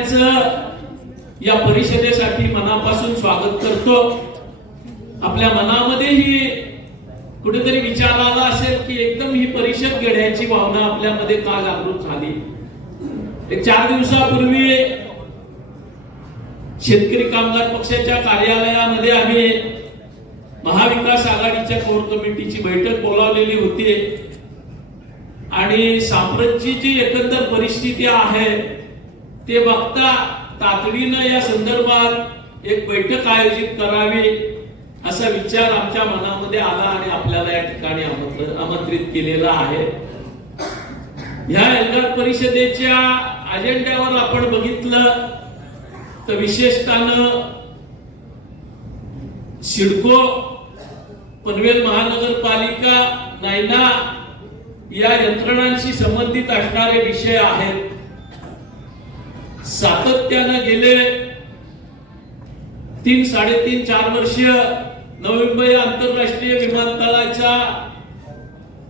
सगळ्यांचं या परिषदेसाठी मनापासून स्वागत करतो. आपल्या मनामध्येही कुठेतरी विचार आला असेल की एकदम ही परिषद घेण्याची भावना आपल्यामध्ये का जागृत झाली? एक चार दिवसापूर्वी शेतकरी कामगार पक्षाच्या कार्यालयामध्ये आम्ही महाविकास आघाडीच्या कोर कमिटीची बैठक बोलावलेली होती. आणि साम्राज्याची जी एकंदर परिस्थिती आहे ते बघता तातडीनं या संदर्भात एक बैठक आयोजित करावी असा विचार आमच्या मनामध्ये आला आणि आपल्याला या ठिकाणी आमंत्रित केलेला आहे. ह्या एल्गार परिषदेच्या अजेंड्यावर आपण बघितलं तर विशेषतानं सिडको पनवेल महानगरपालिका नायना या यंत्रणांशी संबंधित असणारे विषय आहेत. सातत्यानं गेले. तीन साडेतीन चार वर्ष नवी मुंबई आंतरराष्ट्रीय विमानतळाच्या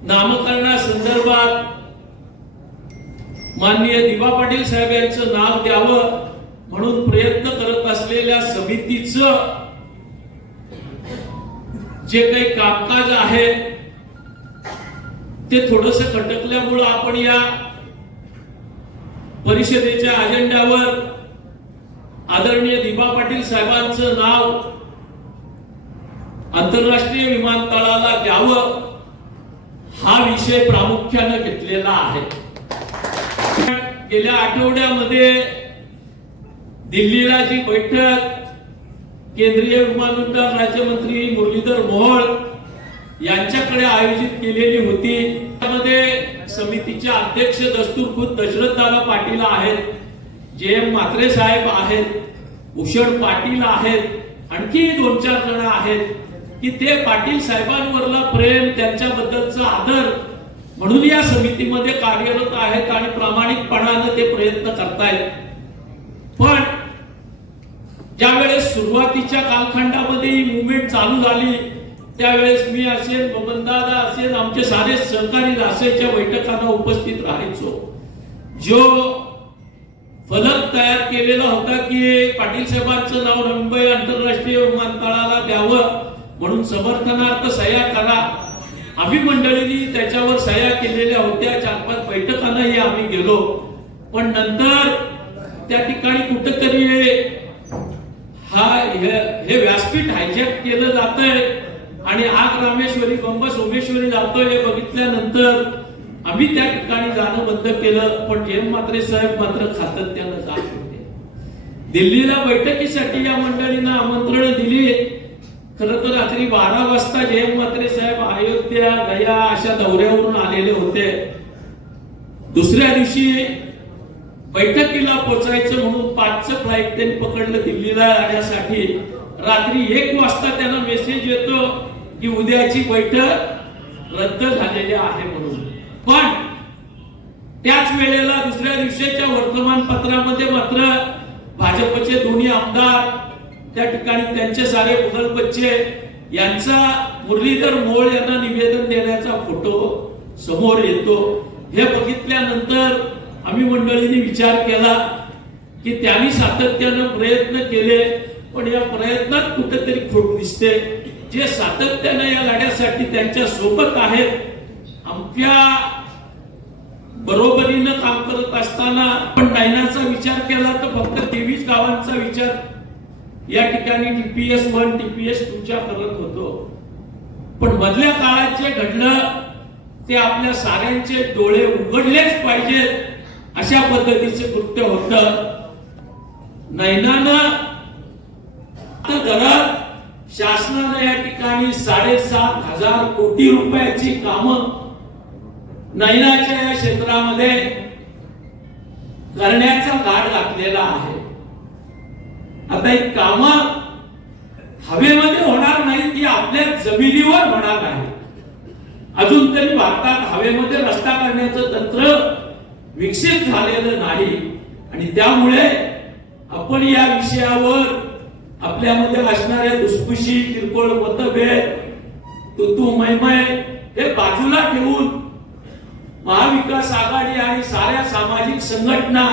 नामकरणासंदर्भात माननीय दिवा पाटील साहेब यांचं नाव द्यावं म्हणून प्रयत्न करत असलेल्या समितीचं जे काही कामकाज आहे ते थोडस खटकल्यामुळं आपण या परिषदेच्या अजेंड्यावर आदरणीय दिबा पाटील साहेबांचं नाव आंतरराष्ट्रीय विमानतळाला द्यावं हा विषय प्रामुख्यानं घेतलेला आहे. गेल्या आठवड्यामध्ये दिल्लीला जी बैठक केंद्रीय विमानतळ राज्यमंत्री मुरलीधर मोहोळ यांच्याकडे आयोजित केलेली होती. त्यामध्ये समितीचे अध्यक्ष दस्तूरखुद दशरथदादा पाटील आहेत जे एम म्हात्रे साहेब आहेत भूषण पाटील आहेत आणखी दोन चार जण आहेत की ते पाटील साहेबांवरला प्रेम त्यांच्याबद्दलचा आदर म्हणून या समितीमध्ये कार्यरत आहेत आणि प्रामाणिकपणानं ते प्रयत्न करतायत. पण ज्यावेळेस सुरुवातीच्या कालखंडामध्ये ही मुवमेंट चालू झाली त्यावेळेस मी असेल बबनदादा असेल आमचे सारे सहकारी रासेच्या बैठकांना उपस्थित राहायचो. जो फलक तयार केलेला होता की पाटील साहेबांचं नाव मुंबई आंतरराष्ट्रीय विमानतळाला द्यावं म्हणून समर्थनार्थ सह्या करा. आम्ही मंडळींनी त्याच्यावर सह्या केलेल्या होत्या चार पाच बैठकांनाही आम्ही गेलो. पण नंतर त्या ठिकाणी कुठंतरी हा हे व्यासपीठ हायजॅक केलं जातंय. आणि आग रामेश्वरी बंब सोमेश्वरी जातोय हे बघितल्यानंतर आम्ही त्या ठिकाणी जाणं बंद केलं पण जयंत मात्रे साहेब मात्र सातत्यानं जात होते. दिल्लीला बैठकीसाठी या मंडळींना आमंत्रण दिली. खर तर रात्री बारा वाजता जयंत मात्रे साहेब अयोध्या गया अशा दौऱ्यावरून आलेले होते. दुसऱ्या दिवशी बैठकीला पोचायचं म्हणून पाचचं फ्लाईट त्यांनी पकडलं दिल्लीला जाण्यासाठी. रात्री एक वाजता त्यांना मेसेज येतो की उद्याची बैठक रद्द झालेली आहे म्हणून. पण त्याच वेळेला दुसऱ्या दिवशीच्या वर्तमानपत्रामध्ये मात्र भाजपचे दोन्ही आमदार त्या ठिकाणी त्यांचे सारे मुघल बच्चे यांचा मुरलीधर मोळ यांना निवेदन देण्याचा फोटो समोर येतो. हे बघितल्यानंतर आम्ही मंडळींनी विचार केला की त्यांनी सातत्यानं प्रयत्न केले पण या प्रयत्नात कुठेतरी खोट दिसते. जे सातत्याने या लढ्यासाठी त्यांच्यासोबत आहेत आमच्या बरोबरीनं काम करत असताना पण नायनाचा विचार केला तर फक्त तेवीस गावांचा विचार या ठिकाणी टीपीएस वन टीपीएस टूच्या करत होतो. पण मधल्या काळात जे घडलं ते आपल्या साऱ्यांचे डोळे उघडलेच पाहिजेत अशा पद्धतीचे कृत्य होत. नैनानं घरात शासनाने या ठिकाणी साडेसात हजार कोटी रुपयाची कामं नैनाच्या या क्षेत्रामध्ये करण्याचा घाट घातलेला आहे. आता ही कामं हवेमध्ये होणार नाही ती आपल्या जमिनीवर होणार आहे अजून तरी भारतात हवेमध्ये रस्ता करण्याचं तंत्र विकसित झालेलं नाही. आणि त्यामुळे आपण या विषयावर आपल्यामध्ये असणाऱ्या दुसपुशी किरकोळ मतभेद तू तू मैमय हे बाजूला ठेवून महाविकास आघाडी आणि साऱ्या सामाजिक संघटना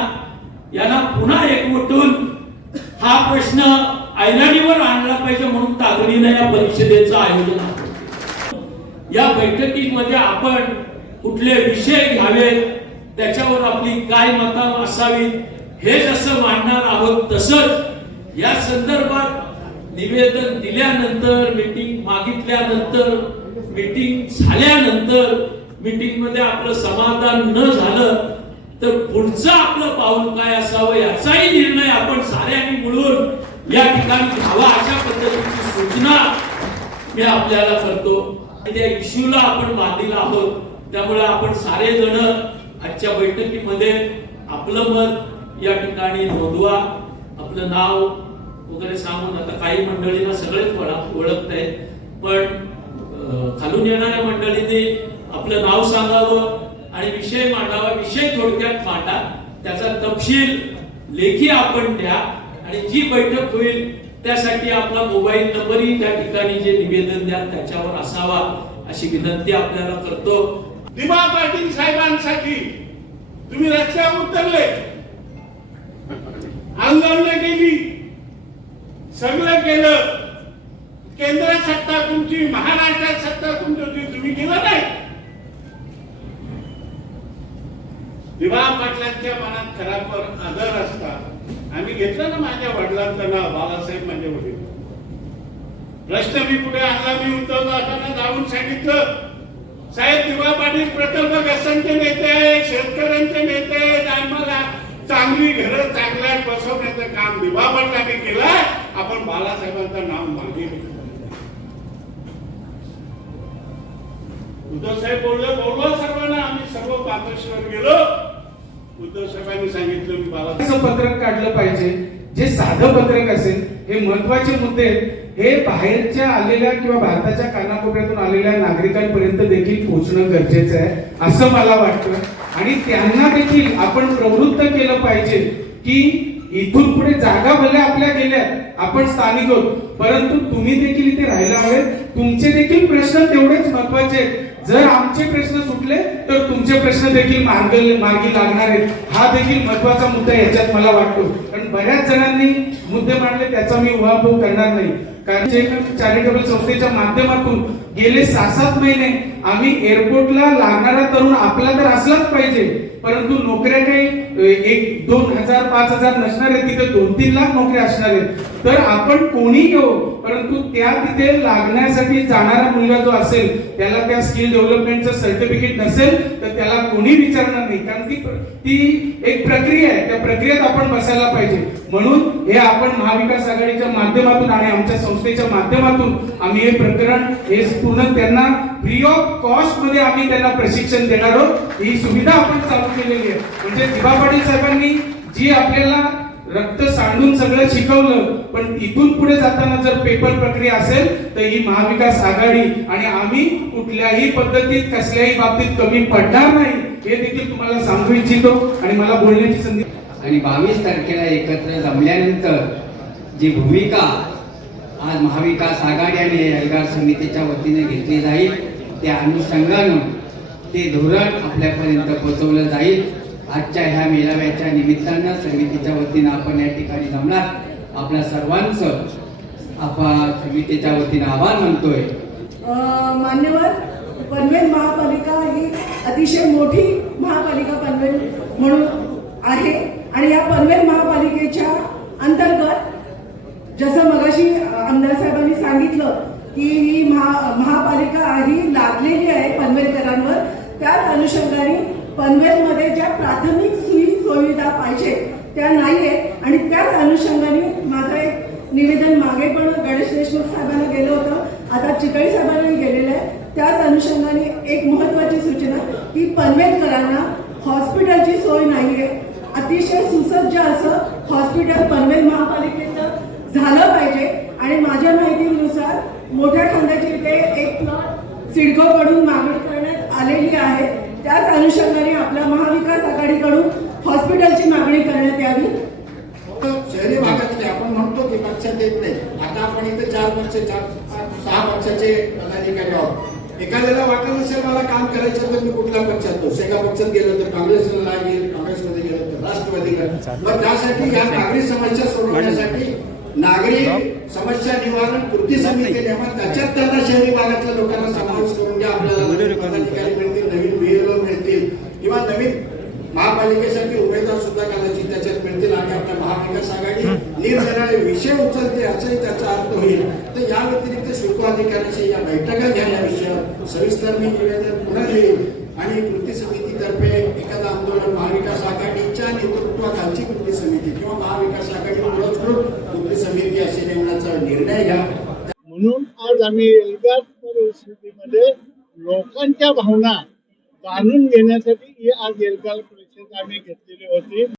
यांना पुन्हा एकवटून हा प्रश्न ऐरणीवर आणला पाहिजे म्हणून तातडीनं या परिषदेचं आयोजन या बैठकीमध्ये आपण कुठले विषय घ्यावेत त्याच्यावर आपली काय मतं असावीत हे जसं मांडणार आहोत तसंच या संदर्भात निवेदन दिल्यानंतर मीटिंग मागितल्यानंतर मीटिंग झाल्यानंतर मीटिंगमध्ये आपलं समाधान न झालं तर पुढचं आपलं पाऊल काय असावं याचाही निर्णय आपण साऱ्यांनी मिळून या ठिकाणी घ्यावा अशा पद्धतीची सूचना मी आपल्याला करतो. त्या इश्यूला आपण बांधील आहोत. त्यामुळे आपण सारे जण आजच्या बैठकीमध्ये आपलं मत या ठिकाणी नोंदवा. आपलं नाव वगैरे सांगून आता काही मंडळींना सगळेच ओळखत आहेत पण खालून येणाऱ्या मंडळींनी आपलं नाव सांगावं आणि विषय मांडावा विषय थोडक्यात मांडा. त्याचा तपशील लेखी आपण द्या आणि जी बैठक होईल त्यासाठी आपला मोबाईल नंबरही त्या ठिकाणी जे निवेदन द्या त्याच्यावर असावा अशी विनंती आपल्याला करतो. दिमा पाटील साहेबांसाठी तुम्ही रस्त्यावर उतरले. आंदोलन केली. सगळं केलं. केंद्र सत्ता तुमची महाराष्ट्रात सत्ता तुमची होती तुम्ही केलं नाही. दिवा पाटलांच्या मनात खराबर आदर असता. आम्ही घेतलं ना माझ्या वडिलांचं नाव बाबासाहेब माझे वडील. प्रश्न मी पुढे आणला मी उतरलो असताना जाऊन सांगितलं. साहेब दिवा पाटील प्रकल्पग्रस्तांचे नेते आहे शेतकऱ्यांचे नेते आहेत आम्हाला चांगली घरं चांगल्या बसवण्याचं काम दिवा पाटलांनी केलं आपण बालासाहेबांचं नाव मागे घेतलं. उद्धव साहेब बोलले बोलवा सर्वांना. आम्ही सर्व पातळीवर गेलो. उद्धव साहेबांनी सांगितलं मी बाला असं पत्रक काढलं पाहिजे. जे साधं पत्रक असेल हे महत्त्वाचे मुद्दे हे बाहेरच्या आलेल्या किंवा भारताच्या कानाकोपऱ्यातून आलेल्या नागरिकांपर्यंत देखील पोहोचणं गरजेचं आहे असं मला वाटतं. आणि त्यांना देखील आपण प्रवृत्त केलं पाहिजे की इथून पुढे जागा भल्या आपल्या गेल्या आपण स्थानिक आहोत परंतु तुम्ही देखील इथे राहायला हवे तुमचे देखील प्रश्न तेवढेच महत्त्वाचे आहेत. जर आमचे प्रश्न सुटले तर तुमचे प्रश्न देखील मार्ग मार्गी लागणार आहेत. हा देखील महत्त्वाचा मुद्दा याच्यात मला वाटतो. कारण बऱ्याच जणांनी मुद्दे मांडले त्याचा मी उहापोह करणार नाही. कारण चॅरिटेबल संस्थेच्या माध्यमातून गेले सहा सात महिने आम्ही एअरपोर्टला लागणारा तरुण आपला तर असलाच पाहिजे. परंतु नोकऱ्या काही एक दोन हजार पाच हजार नसणार आहेत तिथे दोन तीन लाख नोकऱ्या असणार आहेत. तर आपण कोणी येऊ परंतु त्या तिथे लागण्यासाठी जाणारा मुलगा जो असेल त्याला त्या स्किल डेव्हलपमेंटचं सर्टिफिकेट नसेल तर त्याला कोणी विचारणार नाही. कारण ती ती एक प्रक्रिया आहे. त्या प्रक्रियेत आपण बसायला पाहिजे. म्हणून हे आपण महाविकास आघाडीच्या माध्यमातून आणि आमच्या संस्थेच्या माध्यमातून आम्ही हे प्रकरण हे पूर्ण त्यांना फ्री ऑफ कॉस्टमध्ये आम्ही त्यांना प्रशिक्षण देणार आहोत. ही सुविधा आपण चालू केलेली आहे. म्हणजे दिबा पाटील साहेबांनी जी आपल्याला रक्त सांडून सगळं शिकवलं पण इथून पुढे जाताना जर पेपर प्रक्रिया असेल तर ही महाविकास आघाडी आणि आम्ही कुठल्याही पद्धतीत कसल्याही बाबतीत कमी पडणार नाही. हे देखील तुम्हाला सांगू इच्छितो आणि मला बोलण्याची संधी आणि बावीस तारखेला एकत्र जमल्यानंतर जी भूमिका आज महाविकास आघाडी आणि एल्गार समितीच्या वतीने घेतली जाईल त्या अनुषंगानं ते धोरण आपल्यापर्यंत पोहोचवलं जाईल. आजच्या ह्या मेळाव्याच्या निमित्तानं समितीच्या वतीनं आपण या ठिकाणी जमणार. आपल्या सर्वांचं आपण समितीच्या वतीनं आभार मानतोय अ, मान्यवर पनवेल महापालिका ही अतिशय मोठी महापालिका पनवेल म्हणून आहे. आणि या पनवेल महापालिकेच्या अंतर्गत जसं मगाशी आमदार साहेबांनी सांगितलं की ही महा महापालिका ही लादलेली आहे पनवेलकरांवर. त्याच अनुषंगाने पनवेलमध्ये ज्या प्राथमिक सुई सुविधा पाहिजे त्या नाही आहेत आणि त्याच अनुषंगाने माझं एक निवेदन मागे पण गणेश देशमुख साहेबांना गेलं होतं. आता चिकळी साहेबांनाही गेलेलं आहे त्याच अनुषंगाने एक महत्वाची सूचना की पनवेलकरांना हॉस्पिटलची सोय नाहीये. अतिशय सुसज्ज असं हॉस्पिटल पनवेल महापालिकेचं झालं पाहिजे. आणि माझ्या माहितीनुसार मोठ्या खांद्याची इथे एक प्लॉट सिडकोकडून मागणी करण्यात आलेली आहे. त्याच अनुषंगाने आपल्या महाविकास आघाडीकडून हॉस्पिटलची मागणी करण्यात यावी. शहरी भागातले आपण म्हणतो की पक्षात येत नाही. आता आपण इथे चार वर्ष चार पक्षाचे पदाधिकारी आहोत. एखाद्याला वाटत असेल मला काम करायचं तर मी कुठल्या पक्षात तो एका पक्षात गेलो तर काँग्रेसला लागेल काँग्रेसमध्ये गेलो तर राष्ट्रवादीकडे पण त्यासाठी या नागरिक समस्या सोडवण्यासाठी नागरी समस्या निवारण कृती समिती नेमा त्याच्यात त्यांना शहरी भागातल्या लोकांना समावेश करून घ्या. आपल्याला पदाधिकारी मिळतील नवीन बीएलओ मिळतील किंवा नवीन महापालिकेसाठी उमेदवार सुद्धा कदाचित त्याच्यात मिळतील आणि आपल्या महाविकास आघाडी निरनिराळे विषय उचलते असंही त्याचा अर्थ होईल. या व्यतिरिक्त शुल्क अधिकाऱ्याची या बैठका घ्या या विषयावर सविस्तर मी निवेदन पुन्हा देईल आणि कृती समितीतर्फे एखादं आंदोलन महाविकास आघाडीच्या नेतृत्वाखालची कृती समिती किंवा महाविकास आघाडी विरोध कृती समिती अशी नेमण्याचा निर्णय घ्या. म्हणून आज आम्ही एल्गार परिस्थितीमध्ये लोकांच्या भावना जाणून घेण्यासाठी ही आज एल्गार परिषद आम्ही घेतलेली होती.